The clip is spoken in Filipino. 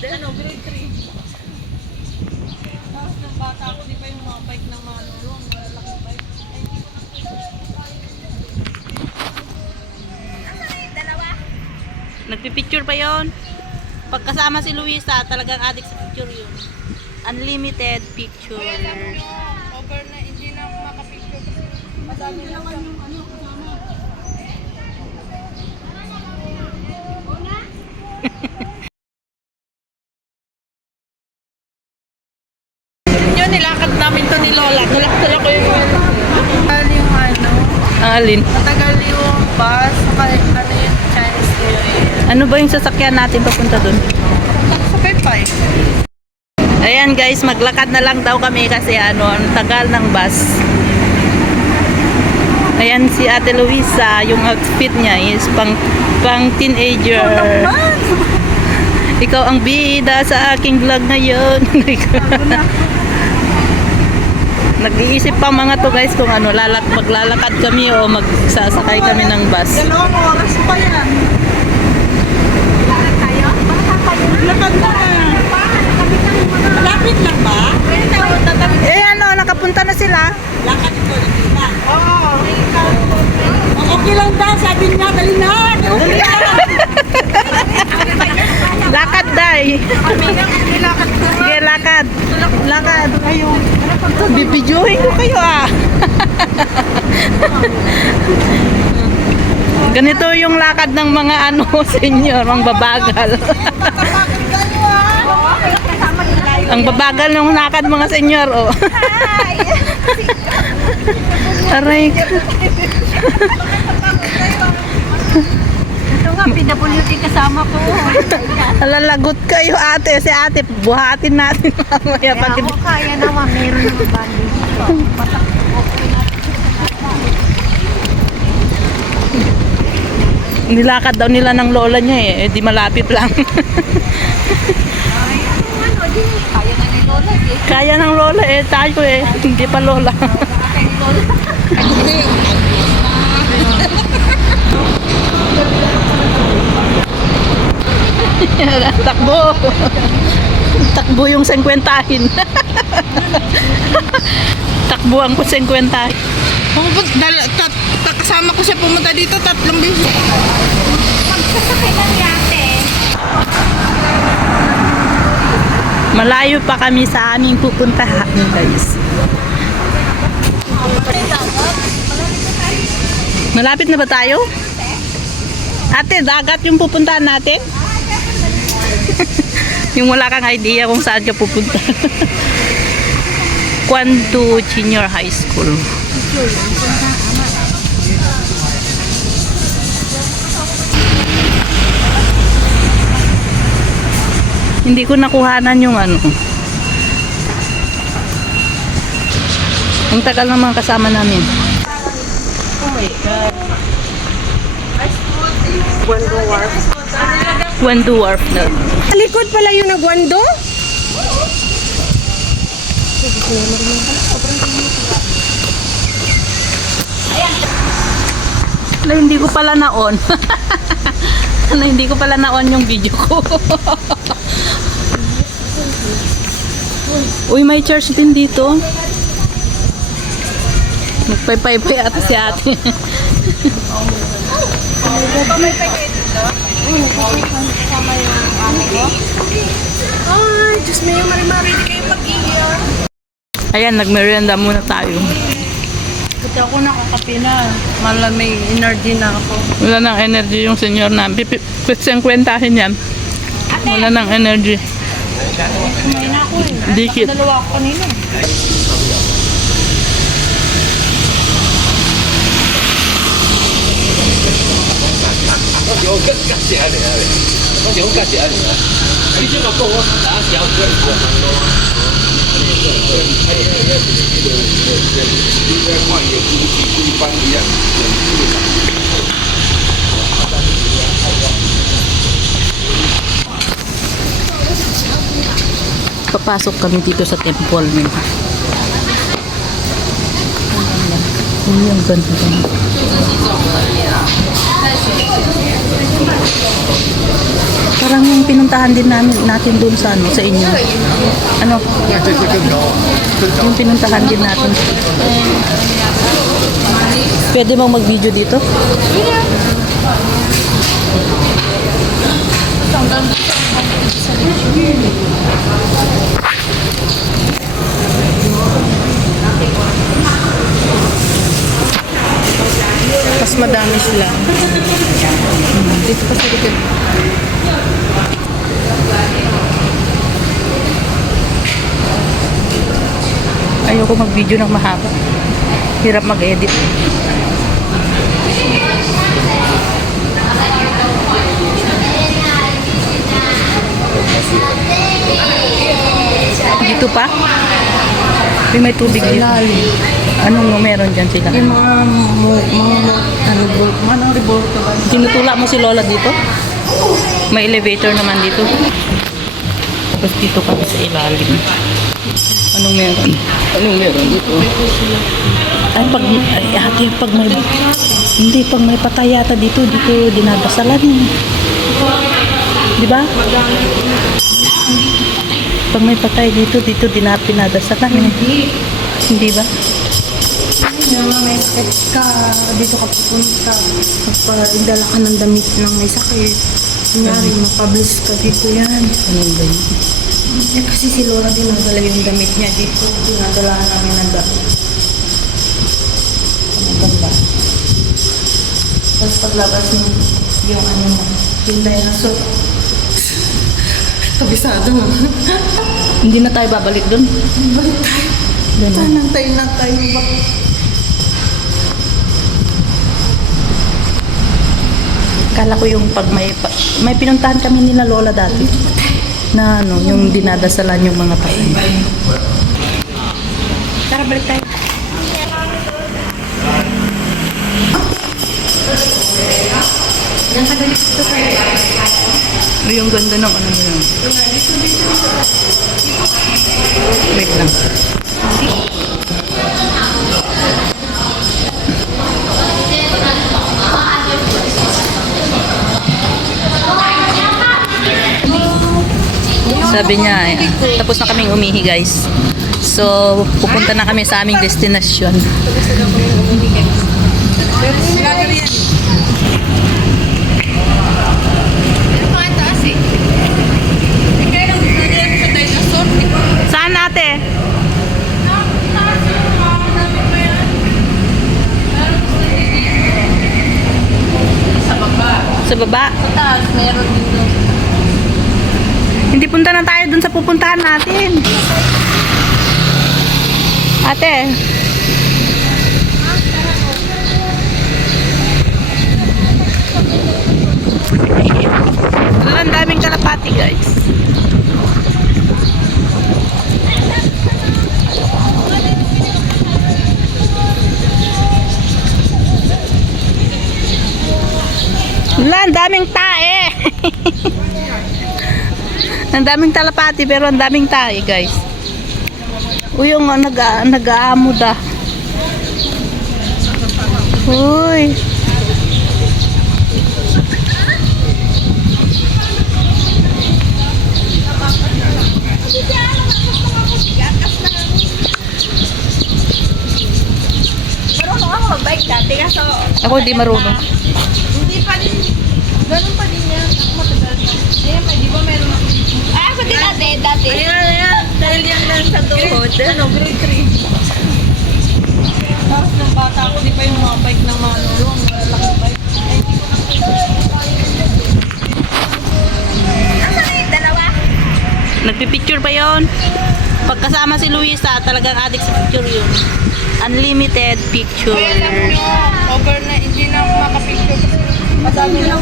Ano, grade 3. Tapos nung bata ako, di ba yung mga bike ng mga lulong, malalaking bike. Ay, hindi ko Nagpipicture pa yon. Pagkasama si Luisa, talagang addict sa picture yun. Unlimited picture. over na, hindi na ako makapicture kasi madami naman yung ano kasama. Yun, nilakad namin to ni Lola. Nalakad ko yung matagal yung ano. Alin? Matagal yung bus. Saka ano yung Chinese New Year. Ano ba yung sasakyan natin papunta dun? Sa Pepay. Ayan guys, maglakad na lang daw kami kasi ano, ang tagal ng bus. Ayan si Ate Luisa, yung outfit niya is pang teenager. Ikaw ang bida sa aking vlog ngayon. Nag-iisip pa mga to guys kung ano, maglalakad kami o magsasakay kami ng bus. Dalawang oras pa yan. Lakad tayo? Lakad na. Malapit lang ba? Eh ano, nakapunta na sila. Lakad ko lang dito. Oo. Okay lang daw, sabi niya, dali na. Dali na. Lakad day. Lakad ko. Sige, lakad. Lakad. Ayun. Bibidyohin ko kayo ah. Ganito yung lakad ng mga ano, senior, mga babagal. Ang babagal ng lakad mga senyor, oh. Aray. Ito nga, PWD kasama ko. Alalagot kayo ate. Si ate, buhatin natin mamaya. Pag... Ako kaya naman, meron yung bandage. Nilakad daw nila ng lola niya eh. Di malapit lang. Kaya na ni Lola eh. Kaya ng lola eh. Tayo eh. Hindi pa lola. Takbo. Takbo yung 50-hin. Takbuhan ko 50-hin. Kasama ko siya pumunta dito 3 beses. Magsasakay lang yate. Malayo pa kami sa aming pupuntahan, guys. Malapit na ba tayo? Ate, dagat yung pupuntahan natin? Yung wala kang idea kung saan ka pupunta. Kwanto Junior High School. Hindi ko nakuhanan yung ano. Ang tagal ng mga kasama namin. Oh my God. Guando Wharf. Guando Wharf na. Likod pala yung nagwando? Ala, hindi ko pala na-on. Ala, hindi ko pala na-on yung video ko. Uy, may church din dito. Magpay-pay-pay ata si ate. Pamay-pay kayo dito? Kasama yung amo ko? Ay, Diyos mo yung marimari, di kayo mag-iiyak. Ayan, nagmerienda muna tayo. Buti ako nakakape na. May energy na ako. Wala nang energy yung senyor na. Pitseng kwentahin yan. Wala nang energy. Kumain na ako eh. Dikit. Dalawa ako kanina. Papasok kami dito sa temple nila. Ang ganda. Parang yung pinuntahan din natin doon sa ano, sa inyo. Ano? Yung pinuntahan din natin. Pwede bang mag-video dito? Mas madami sila. Dito pa sa likod. Ayoko mag-video ng mahaba. Hirap mag-edit. Dito pa? May tubig dito. Anong meron dyan sila? Yung mga revolto ba? Tinutulak mo si Lola dito? May elevator naman dito. Tapos dito kami sa ilalim. Anong meron? Anong meron dito? Ay, ate, pag may... Hindi, pag may patay yata dito dinadasalan. Di ba? Pag may patay dito pinadasalan. Hindi ba? Yung may sakit ka, dito ka pupunta. Magpa-indala ka ng damit ng may sakit. Kunyari, mapublish ka dito yan. Ano ba yun? Eh kasi si Lola din nadala yung damit niya dito. Dinadala namin ng damit. Ano ba? Tapos paglabas yung ano mo, yung dinosaur. Kabisado mo. Hindi na tayo babalik doon. Balik tayo. Doon na. Nantay na tayo. Kala ko yung pag may pinuntahan kami nila Lola dati. Na ano, yung dinadasalan yung mga patay. Tara, balik tayo. Yan ka dali dito tayo. Ay, yung ganda ng ano nila. Wait lang. Sabi niya, tapos na kaming umihi guys. So, pupunta na kami sa aming destination. Saan ate? Sa baba? Sa taas, meron dito. Hindi, punta na tayo dun sa pupuntahan natin. Ate. Ang daming kalapati guys. Wala, ang daming tae. Ang daming talapati pero ang daming tae guys. Uy, yung nag-aamo da. Uy. Marunong ako mag-bike dati kaso Ako di marunong. hindi pa din. Ganun pa din yan. Ako matagal na. Ayan, di ba meron ako? Ah, ako din dati. Ayan. Dahil yan lang sa tuhod. Ano, grade 3. Tapos nung bata ako, di pa yung mga bike ng mga lolo. Ang malaking bike. Ay, hindi ko nakita. Asa yung dalawa? Nagpipicture pa yon. Pagkasama si Luisa, talagang addict sa picture yun. Unlimited picture. Over na, hindi na ako makapicture kasi madami lang